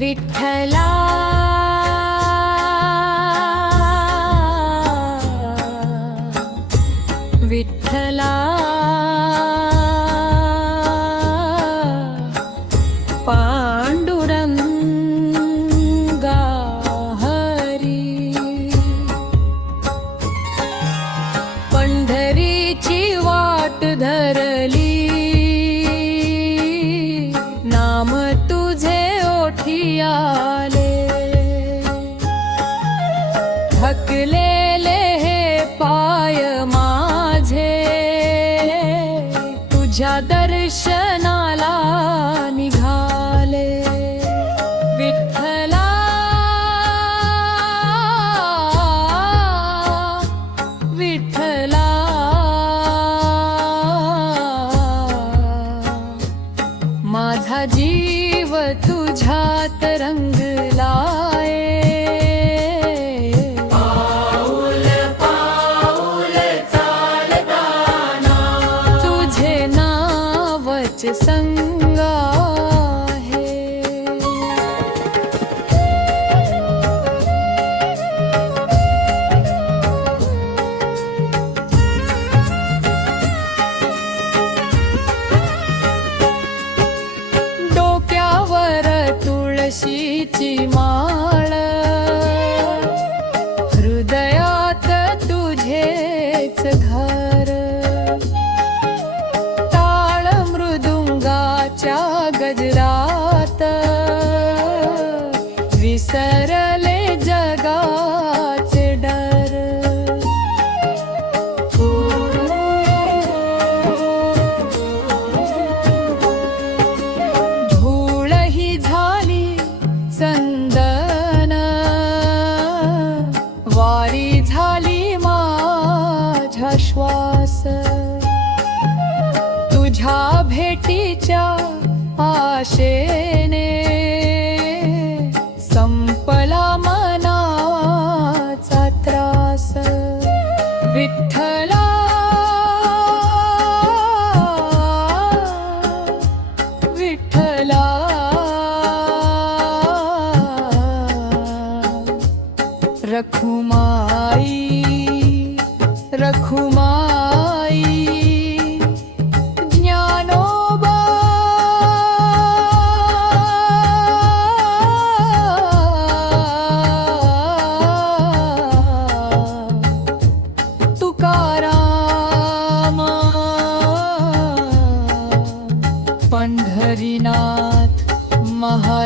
विठ्ठला विठ्ठला पांडुरंगा हरी पंढरीची वाट धरली नाम तुझे ओठी आले थकलेले हे पाय माझे तुझ्या दर्शनाला निघाले विठ्ठला विठ्ठला माझा जीव तुझ्यात रंगलाय पाऊल पाऊल चालताना तुझे नावच संग आहे डोक्यावर तुळशीची माळ हृदयात तुझेच घर टाळ मृदुंगाच्या गजरात विसरले जगाचे डर धूळ ही झाली चंदन वारी झाली माझा श्वास तुझ्या भेटीच्या आशेने संपला मनाचा त्रास विठ्ठला विठ्ठला रखुमाई रखुमाई ज्ञानोबा तुकाराम पंढरीनाथ महाराज